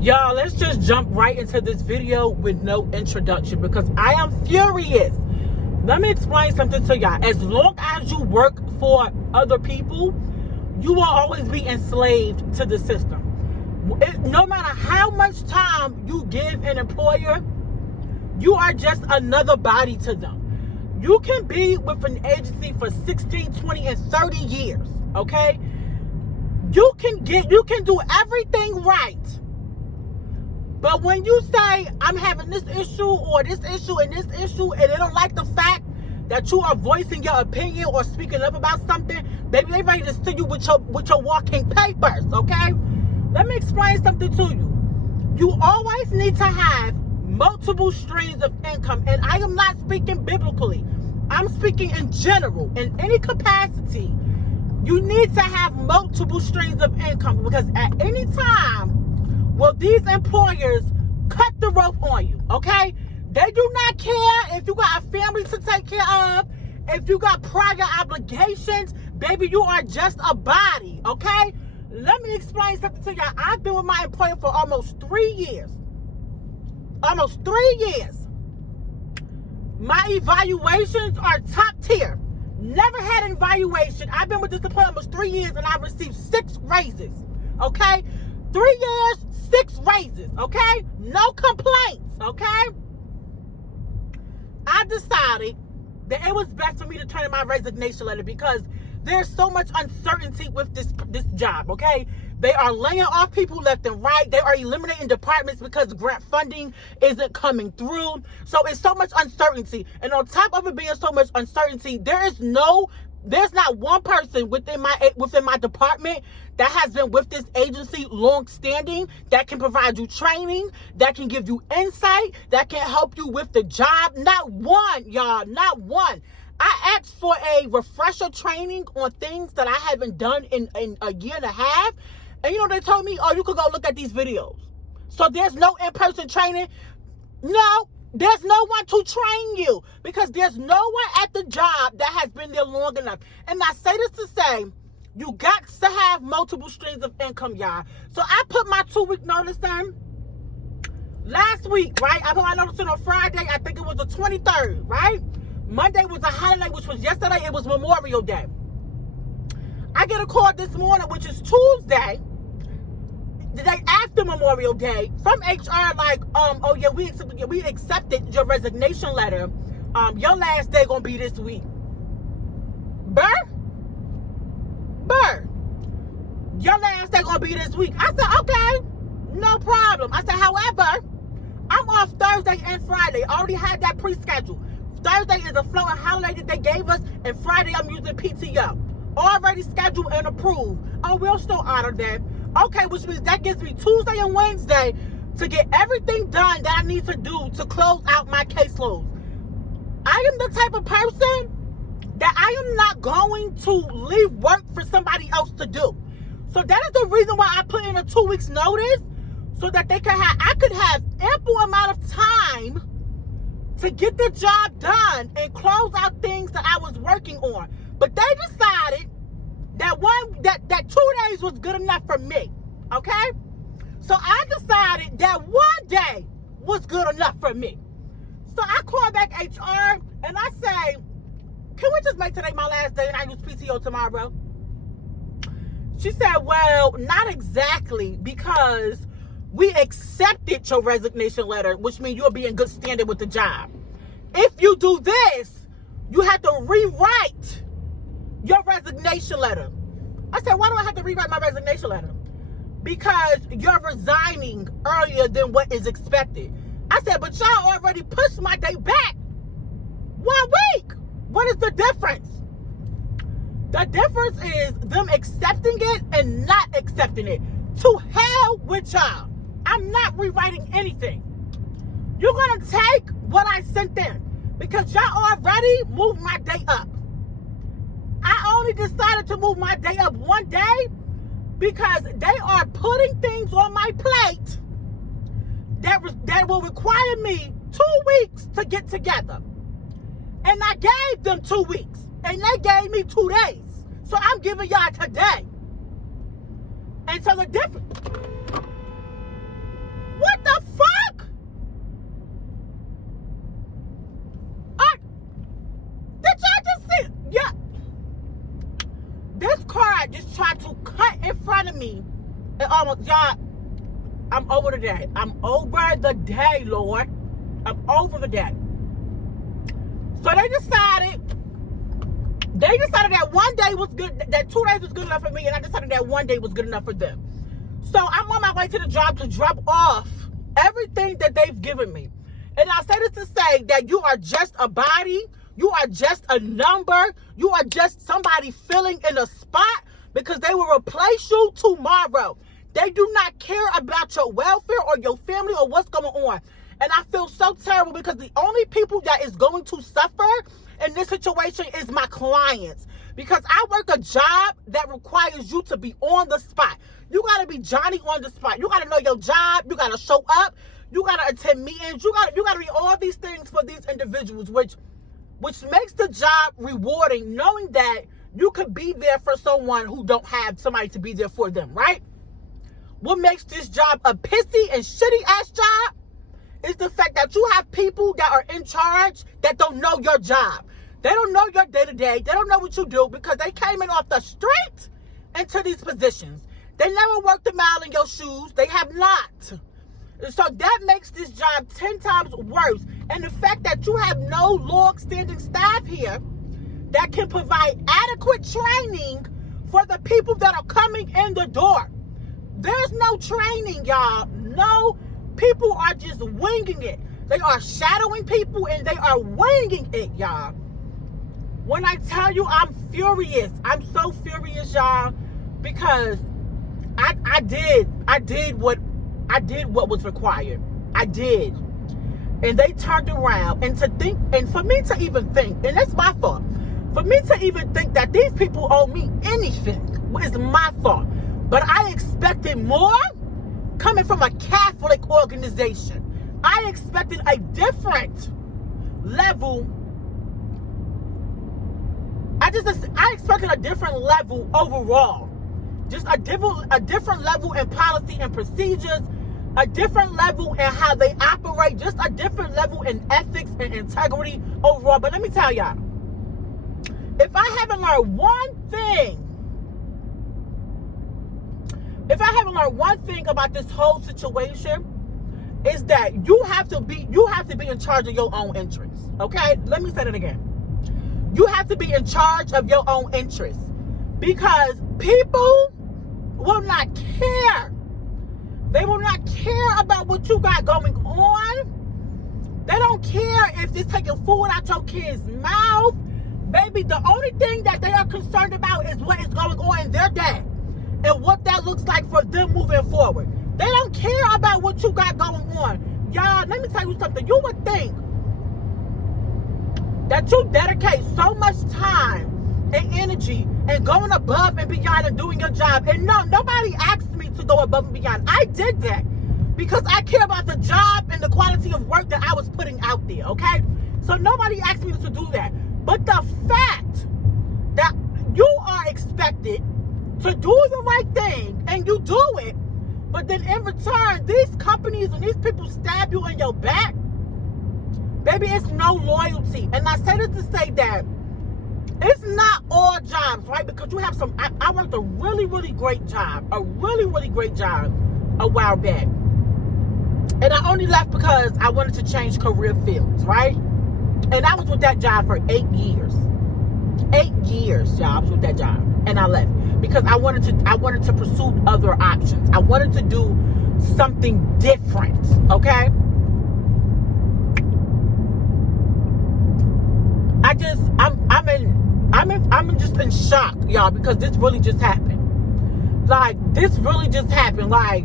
Y'all, let's just jump right into this video with no introduction because I am furious. Let me explain something to y'all. As long as you work for other people, you will always be enslaved to the system. No matter how much time you give an employer, you are just another body to them. You can be with an agency for 16, 20, and 30 years, okay? You can do everything right. But when you say, I'm having this issue or this issue and this issue, and they don't like the fact that you are voicing your opinion or speaking up about something, baby, they ready to sue you with your walking papers, okay? Let me explain something to you. You always need to have multiple streams of income. And I am not speaking biblically. I'm speaking in general. In any capacity, you need to have multiple streams of income because at any time, well, these employers cut the rope on you, okay? They do not care if you got a family to take care of, if you got prior obligations, baby, you are just a body, okay? Let me explain something to y'all. I've been with my employer for almost 3 years. Almost 3 years. My evaluations are top tier. Never had an evaluation. I've been with this employer almost 3 years and I've received 6 raises, okay? 3 years, 6 raises, okay? No complaints, okay? I decided that it was best for me to turn in my resignation letter because there's so much uncertainty with this job, okay? They are laying off people left and right. They are eliminating departments because grant funding isn't coming through. So it's so much uncertainty. And on top of it being so much uncertainty, there's not one person within my department that has been with this agency long standing that can provide you training, that can give you insight, that can help you with the job. Not one, y'all, not one. I asked for a refresher training on things that I haven't done in a year and a half. And you know, they told me, oh, you could go look at these videos. So there's no in-person training. No, there's no one to train you because there's no one at the job that has been there long enough. And I say this to say, you got to have multiple streams of income, y'all. So I put my 2-week notice in last week, right? I put my notice in on Friday. I think it was the 23rd, right? Monday was a holiday, which was yesterday. It was Memorial Day. I get a call this morning, which is Tuesday, the day after Memorial Day, from HR like, oh yeah, we accepted your resignation letter. Your last day gonna be this week. Your last day gonna be this week. I said, okay, no problem. I said, however, I'm off Thursday and Friday. I already had that pre-scheduled. Thursday is a floating holiday that they gave us, and Friday I'm using PTO. Already scheduled and approved. Oh, we'll still honor that. Okay, which means that gives me Tuesday and Wednesday to get everything done that I need to do to close out my caseloads. I am the type of person that I am not going to leave work for somebody else to do. So that is the reason why I put in a 2 weeks notice so that I could have ample amount of time to get the job done and close out things that I was working on. But they decided that 2 days was good enough for me, okay? So I decided that 1 day was good enough for me. So I called back HR and I say, can we just make today my last day and I use PTO tomorrow? She said, well, not exactly, because we accepted your resignation letter, which means you'll be in good standing with the job. If you do this, you have to rewrite your resignation letter. I said, why do I have to rewrite my resignation letter? Because you're resigning earlier than what is expected. I said, but y'all already pushed my day back 1 week. What is the difference? The difference is them accepting it and not accepting it. To hell with y'all. I'm not rewriting anything. You're going to take what I sent in because y'all already moved my day up. I only decided to move my day up 1 day because they are putting things on my plate that will require me 2 weeks to get together. And I gave them 2 weeks and they gave me 2 days. So I'm giving y'all today. And so the difference, me and almost, y'all, I'm over the day. I'm over the day, Lord. I'm over the day. So they decided that one day was good, that 2 days was good enough for me, and I decided that one day was good enough for them. So I'm on my way to the job to drop off everything that they've given me. And I say this to say that you are just a body, you are just a number, you are just somebody filling in a spot, because they will replace you tomorrow. They do not care about your welfare or your family or what's going on. And I feel so terrible, because the only people that is going to suffer in this situation is my clients. Because I work a job that requires you to be on the spot. You got to be Johnny on the spot. You got to know your job. You got to show up. You got to attend meetings. You got to be all these things for these individuals, which makes the job rewarding, knowing that you could be there for someone who don't have somebody to be there for them, right? What makes this job a pissy and shitty ass job is the fact that you have people that are in charge that don't know your job. They don't know your day-to-day. They don't know what you do, because they came in off the street into these positions. They never worked a mile in your shoes. They have not. So that makes this job 10 times worse. And the fact that you have no long-standing staff here that can provide adequate training for the people that are coming in the door. There's no training, y'all. No, people are just winging it. They are shadowing people and they are winging it, y'all. When I tell you I'm furious, I'm so furious, y'all, because I did what was required. I did. And they turned around, and for me to even think, and that's my fault, for me to even think that these people owe me anything is my fault. But I expected more coming from a Catholic organization. I expected a different level. I expected a different level overall. Just a different level in policy and procedures, a different level in how they operate, just a different level in ethics and integrity overall. But let me tell y'all, if I haven't learned one thing about this whole situation, is that you have to be in charge of your own interests. Okay? Let me say that again. You have to be in charge of your own interests, because people will not care. They will not care about what you got going on. They don't care if it's taking food out your kid's mouth. Baby, the only thing that they are concerned about is what is going on in their day and what that looks like for them moving forward. They don't care about what you got going on. Y'all, let me tell you something. You would think that you dedicate so much time and energy and going above and beyond and doing your job. And no, nobody asked me to go above and beyond. I did that because I care about the job and the quality of work that I was putting out there, okay? So nobody asked me to do that. But the fact that you are expected to do the right thing and you do it, but then in return, these companies and these people stab you in your back, baby, it's no loyalty. And I say this to say that it's not all jobs, right? Because you have some, I worked a really, really great job, a while back. And I only left because I wanted to change career fields, right? And I was with that job for 8 years. 8 years, y'all, I was with that job. And I left because I wanted to pursue other options. I wanted to do something different, okay? I'm just in shock, y'all, because this really just happened. Like, this really just happened. Like,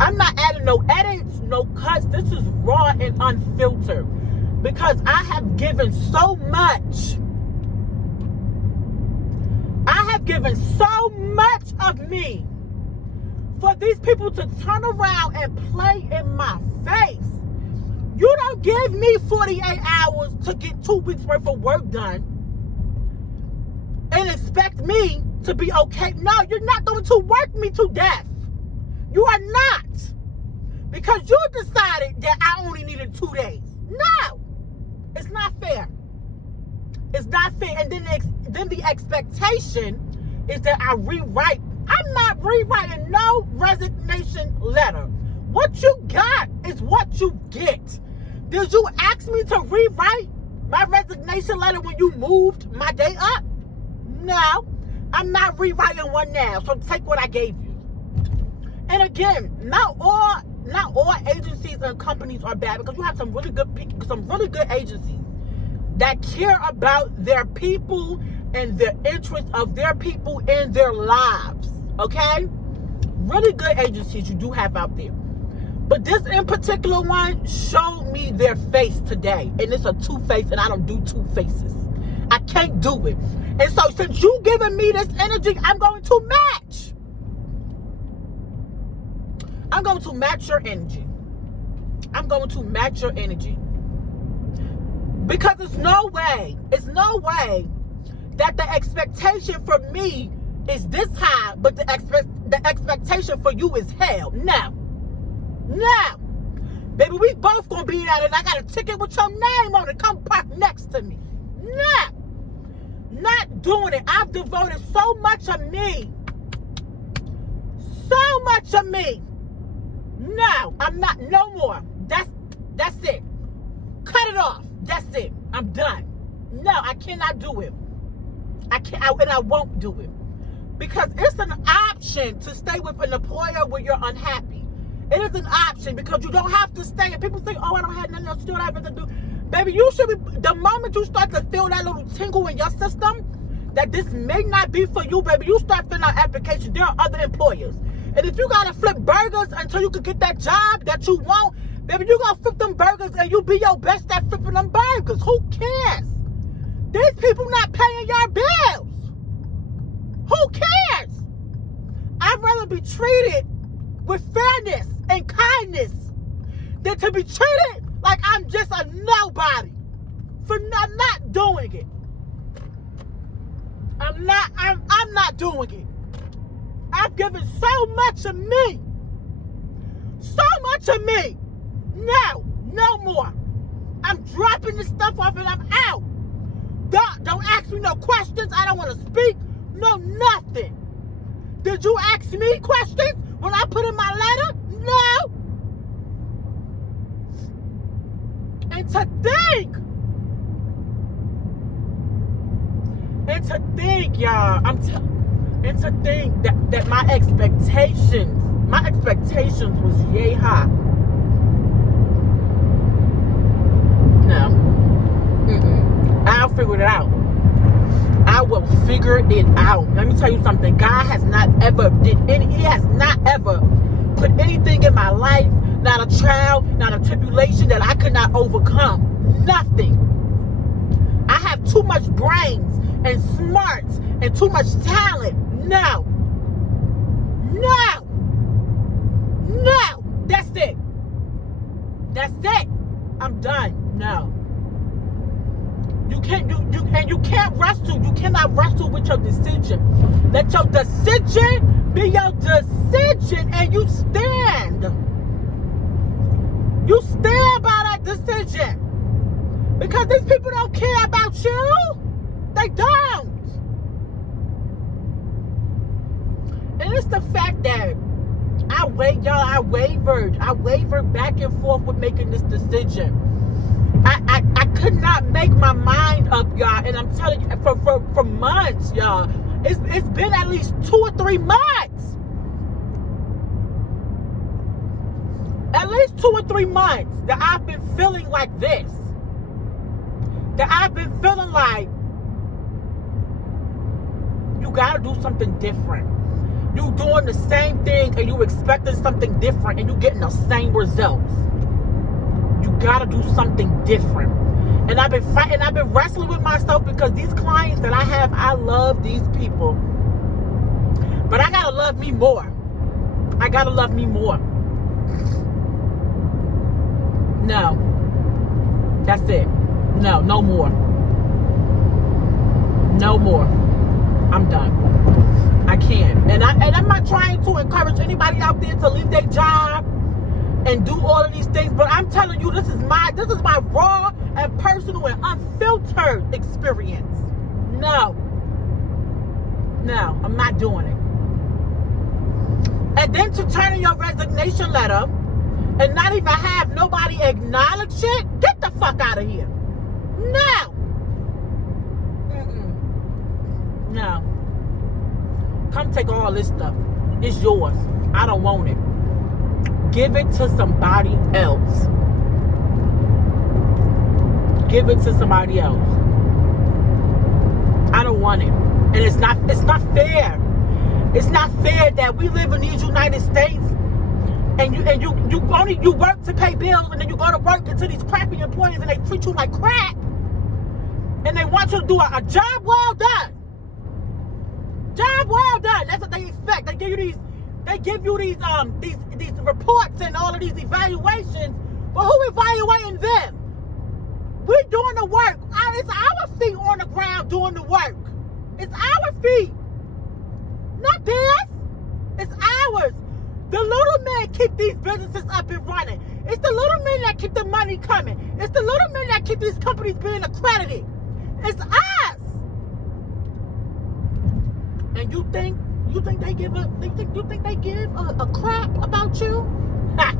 I'm not adding no edits, no cuts. This is raw and unfiltered. Because I have given so much. I have given so much of me for these people to turn around and play in my face. You don't give me 48 hours to get 2 weeks worth of work done and expect me to be okay. No, you're not going to work me to death. You are not. Because you decided that I only needed 2 days. No. It's not fair. It's not fair. And then the expectation is that I rewrite. I'm not rewriting no resignation letter. What you got is what you get. Did you ask me to rewrite my resignation letter when you moved my day up? No, I'm not rewriting one now. So take what I gave you. And again, not all agencies and companies are bad, because you have some really good agencies that care about their people and the interests of their people in their lives. Okay? Really good agencies you do have out there. But this in particular one showed me their face today. And it's a two-face, and I don't do two faces. I can't do it. And so since you giving me this energy, I'm going to match. I'm going to match your energy. I'm going to match your energy. Because it's no way that the expectation for me is this high, but the expectation for you is hell. No. Baby, we both gonna be at it. I got a ticket with your name on it. Come park next to me. No. Not doing it. I've devoted so much of me. So much of me. No, I'm not. No more. That's it. Cut it off. That's it. I'm done. No, I cannot do it. And I won't do it. Because it's an option to stay with an employer when you're unhappy. It is an option because you don't have to stay. And people say, oh, I don't have nothing else to do. I have nothing to do. Baby, you should be, the moment you start to feel that little tingle in your system, that this may not be for you, baby, you start filling out applications. There are other employers. And if you got to flip burgers until you can get that job that you want, baby, you going to flip them burgers and you be your best at flipping them burgers. Who cares? These people not paying your bills. Who cares? I'd rather be treated with fairness and kindness than to be treated like I'm just a nobody for not doing it. I'm not doing it. I've given so much of me. So much of me. No more. I'm dropping this stuff off and I'm out. Don't ask me no questions. I don't want to speak. No, nothing. Did you ask me questions when I put in my letter? No. And to think, y'all, and to think that my expectations was yay high. No. I'll figure it out. I will figure it out. Let me tell you something. God has not ever He has not ever put anything in my life, not a trial, not a tribulation that I could not overcome. Nothing. I have too much brains and smarts and too much talent. No. That's it. I'm done. No. You can't wrestle. You cannot wrestle with your decision. Let your decision be your decision, and you stand. You stand by that decision. Because these people don't care about you. They don't. And it's the fact that I wavered back and forth with making this decision. I could not make my mind up, y'all. And I'm telling you, for months, y'all. It's been at least 2 or 3 months. At least 2 or 3 months that I've been feeling like this. That I've been feeling like you gotta do something different. You doing the same thing and you expecting something different and you getting the same results. You gotta do something different. And I've been fighting, I've been wrestling with myself because these clients that I have, I love these people. But I gotta love me more. I gotta love me more. No. That's it. No more. No more. I'm done. I can't. And I'm not trying to encourage anybody out there to leave their job and do all of these things, but I'm telling you, this is my raw and personal and unfiltered experience. No. No, I'm not doing it. And then to turn in your resignation letter and not even have nobody acknowledge it, get the fuck out of here. No. No. Come take all this stuff. It's yours. I don't want it. Give it to somebody else. Give it to somebody else. I don't want it. And it's not fair. It's not fair that we live in these United States and you work to pay bills, and then you go to work into these crappy employees and they treat you like crap. And they want you to do a job well done. Job well done. That's what they expect. They give you these reports and all of these evaluations. But who evaluating them? We're doing the work. It's our feet on the ground doing the work. It's our feet. Not theirs. It's ours. The little men keep these businesses up and running. It's the little men that keep the money coming. It's the little men that keep these companies being accredited. It's us. And you think they give a crap about you? Ha.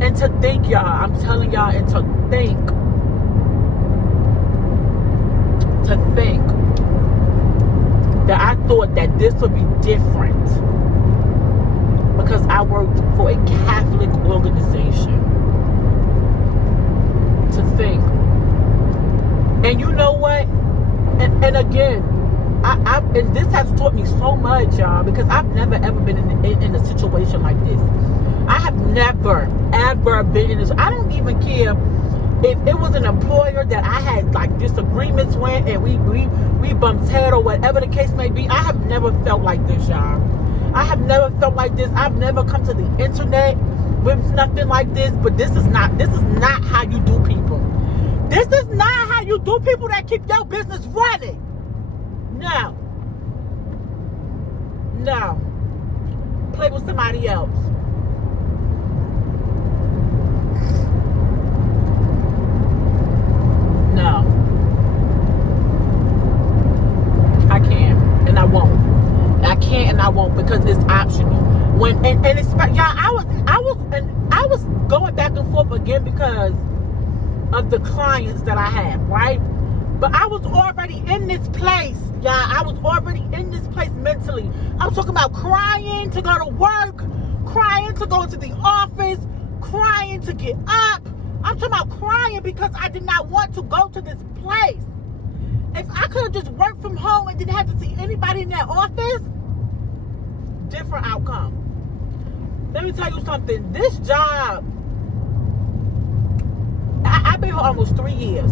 And to think, y'all, I'm telling y'all, and to think that I thought that this would be different because I worked for a Catholic organization. To think. And you know what? And again, and this has taught me so much, y'all, because I've never ever been in a situation like this. I have never ever been in this. I don't even care if it was an employer that I had like disagreements with and we bumped head or whatever the case may be. I have never felt like this, y'all. I have never felt like this. I've never come to the internet with nothing like this. But this is not how you do people. This is not how you do people that keep your business running. No. No. Play with somebody else. No. I can't and I won't. I can't and I won't because it's optional. When and it's y'all, I was going back and forth again because of the clients that I have, right? But I was already in this place, y'all. I was already in this place mentally. I was talking about crying to go to work, crying to go into the office, crying to get up. I'm talking about crying because I did not want to go to this place. If I could have just worked from home and didn't have to see anybody in that office, different outcome. Let me tell you something. This job, I've been here almost 3 years.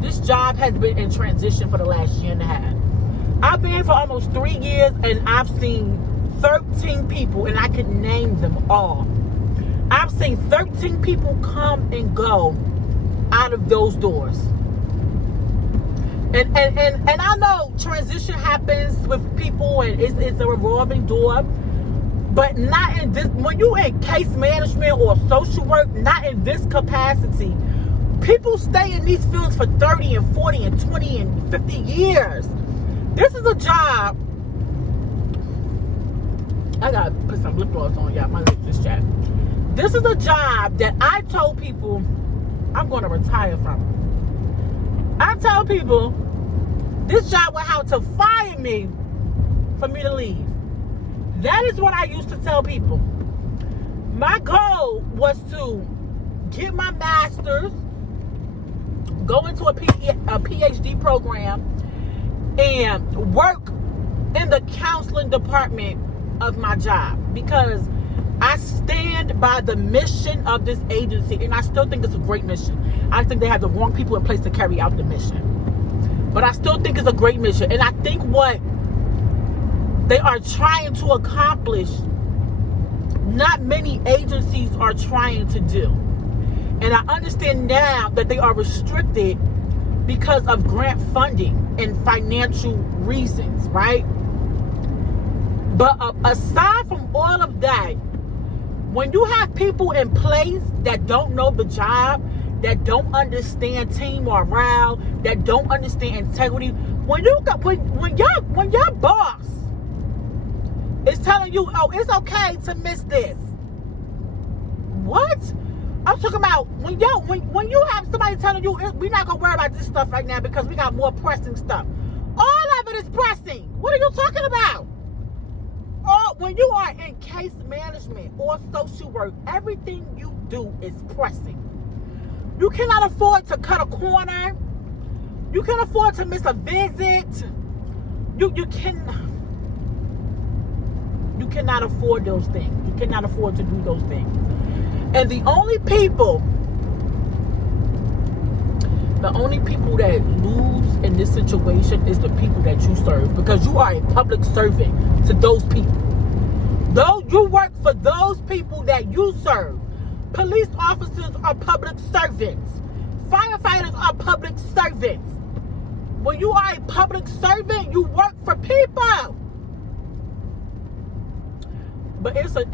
This job has been in transition for the last year and a half. I've been here for almost 3 years and I've seen 13 people, and I could name them all. I've seen 13 people come and go out of those doors. And I know transition happens with people and it's a revolving door, but not in this. When you in case management or social work, not in this capacity. People stay in these fields for 30 and 40 and 20 and 50 years. This is a job. I gotta put some lip gloss on, y'all. My lips just chapped. This is a job that I told people I'm going to retire from. I tell people this job will have to fire me for me to leave. That is what I used to tell people. My goal was to get my master's, go into a PhD program, and work in the counseling department of my job, because I stand by the mission of this agency, and I still think it's a great mission. I think they have the wrong people in place to carry out the mission, but I still think it's a great mission. And I think what they are trying to accomplish, not many agencies are trying to do. And I understand now that they are restricted because of grant funding and financial reasons, right? But aside from all of that, when you have people in place that don't know the job, that don't understand team morale, that don't understand integrity. When your boss is telling you, oh, it's okay to miss this. What? I'm talking about when you have somebody telling you, we're not gonna worry about this stuff right now because we got more pressing stuff. All of it is pressing. What are you talking about? Or when you are in case management or social work, everything you do is pressing. You cannot afford to cut a corner. You can't afford to miss a visit. You cannot afford those things. You cannot afford to do those things. And the only people that lose in this situation is the people that you serve, because you are a public servant to those people. Though you work for those people that you serve. Police officers are public servants. Firefighters are public servants. When you are a public servant, you work for people. But it's a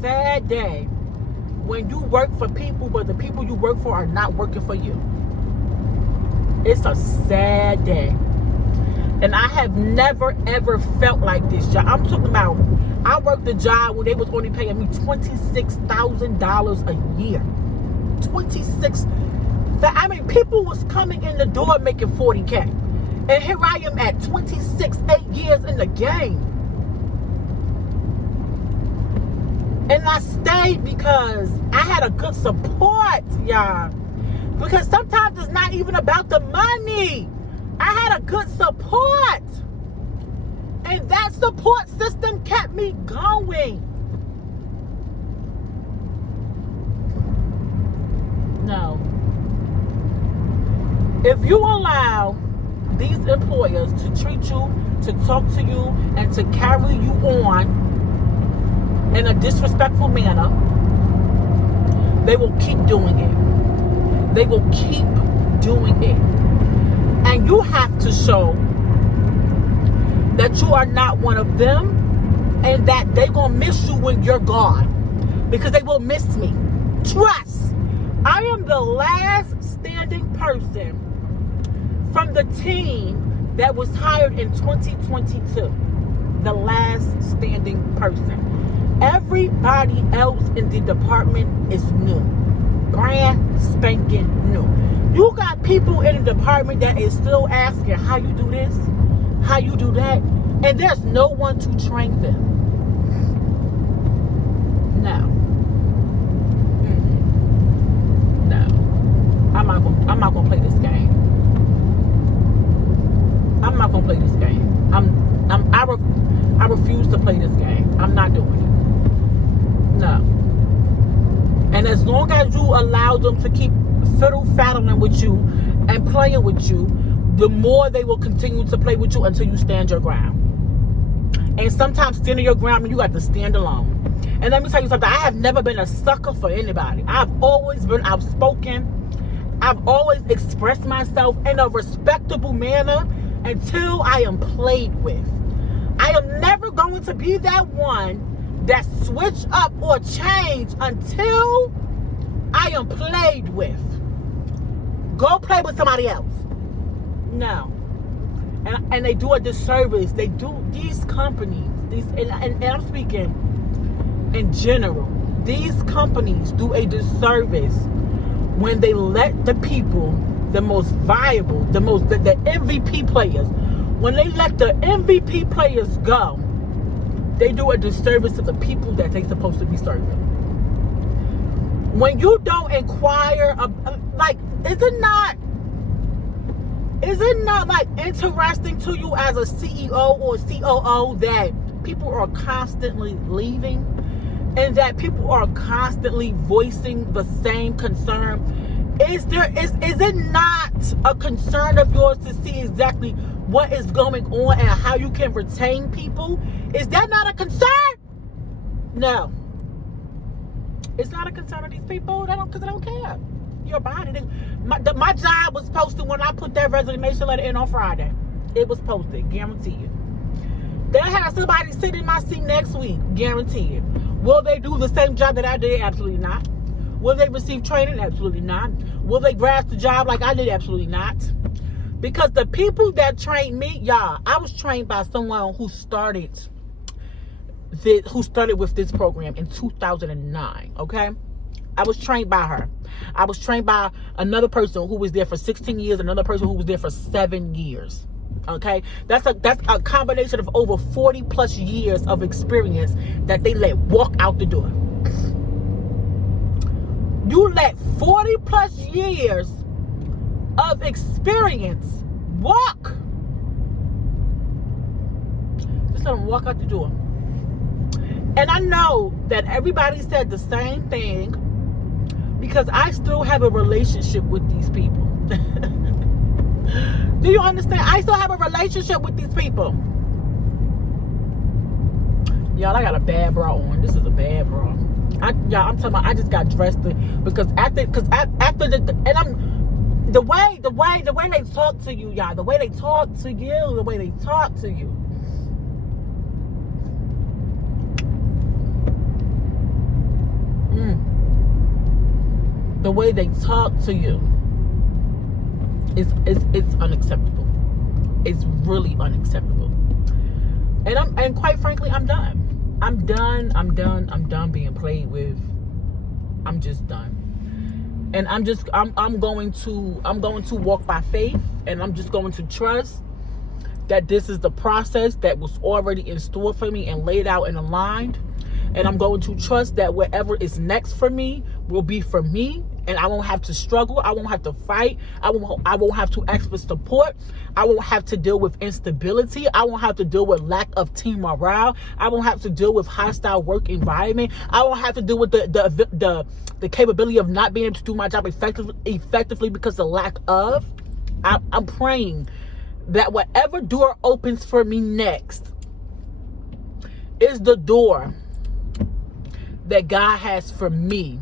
sad day when you work for people, but the people you work for are not working for you. It's a sad day. And I have never, ever felt like this, y'all. I'm talking about, I worked a job where they was only paying me $26,000 a year. I mean, people was coming in the door making $40K. And here I am at 8 years in the game. And I stayed because I had a good support, y'all. Because sometimes it's not even about the money. I had a good support. And that support system kept me going. No. If you allow these employers to treat you, to talk to you, and to carry you on in a disrespectful manner, they will keep doing it. They will keep doing it. And you have to show that you are not one of them, and that they're going to miss you when you're gone. Because they will miss me. Trust. I am the last standing person from the team that was hired in 2022. The last standing person. Everybody else in the department is new. Brand spanking new. You got people in the department that is still asking how you do this, how you do that, and there's no one to train them. No. No. I'm not gonna play this game. I'm not gonna play this game. I refuse to play this game. I'm not doing it. No. And as long as you allow them to keep fiddle-faddling with you and playing with you, the more they will continue to play with you until you stand your ground. And sometimes standing your ground means you got to stand alone. And let me tell you something. I have never been a sucker for anybody. I've always been outspoken. I've always expressed myself in a respectable manner until I am played with. I am never going to be that one that switch up or change until I am played with. Go play with somebody else. No. And they do a disservice. They do, these companies, and I'm speaking in general, these companies do a disservice when they let the people, the most viable, the MVP players, when they let the MVP players go, they do a disservice to the people that they're supposed to be serving. When you don't inquire, is it not like interesting to you as a CEO or COO that people are constantly leaving and that people are constantly voicing the same concern? Is it not a concern of yours to see exactly what is going on and how you can retain people? Is that not a concern? No. It's not a concern of these people. Because they don't care. Your body. My job was posted when I put that resignation letter in on Friday. It was posted. Guarantee you. They'll have somebody sit in my seat next week. Guarantee you. Will they do the same job that I did? Absolutely not. Will they receive training? Absolutely not. Will they grasp the job like I did? Absolutely not. Because the people that trained me, y'all, I was trained by someone who started with this program in 2009, okay? I was trained by her. I was trained by another person who was there for 16 years, another person who was there for 7 years. Okay? That's a combination of over 40 plus years of experience that they let walk out the door. You let 40 plus years of experience walk. Just let them walk out the door. And I know that everybody said the same thing because I still have a relationship with these people. Do you understand? I still have a relationship with these people. Y'all, I got a bad bra on. This is a bad bra. I'm talking about, I just got dressed because after the, and I'm, the way they talk to you, y'all, the way they talk to you. The way they talk to you it's unacceptable. It's really unacceptable. And quite frankly, I'm done. I'm done being played with. I'm just done. And I'm going to walk by faith, and I'm just going to trust that this is the process that was already in store for me and laid out and aligned. And I'm going to trust that whatever is next for me will be for me, and I won't have to struggle. I won't have to fight. I won't have to ask for support. I won't have to deal with instability. I won't have to deal with lack of team morale. I won't have to deal with hostile work environment. I won't have to deal with the capability of not being able to do my job effectively because of lack of. I'm praying that whatever door opens for me next is the door that God has for me,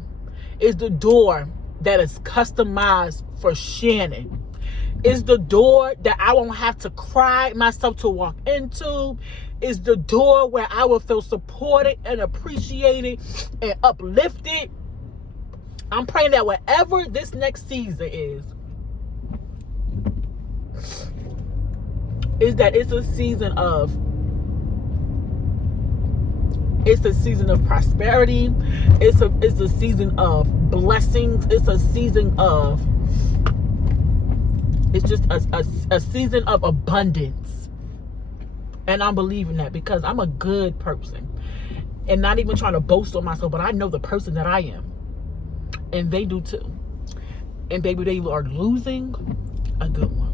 is the door that is customized for Shannon, is the door that I won't have to cry myself to walk into, is the door where I will feel supported and appreciated and uplifted. I'm praying that whatever this next season is that it's a season of prosperity. It's a season of blessings. It's just a season of abundance. And I'm believing that because I'm a good person. And not even trying to boast on myself, but I know the person that I am. And they do too. And baby, they are losing a good one.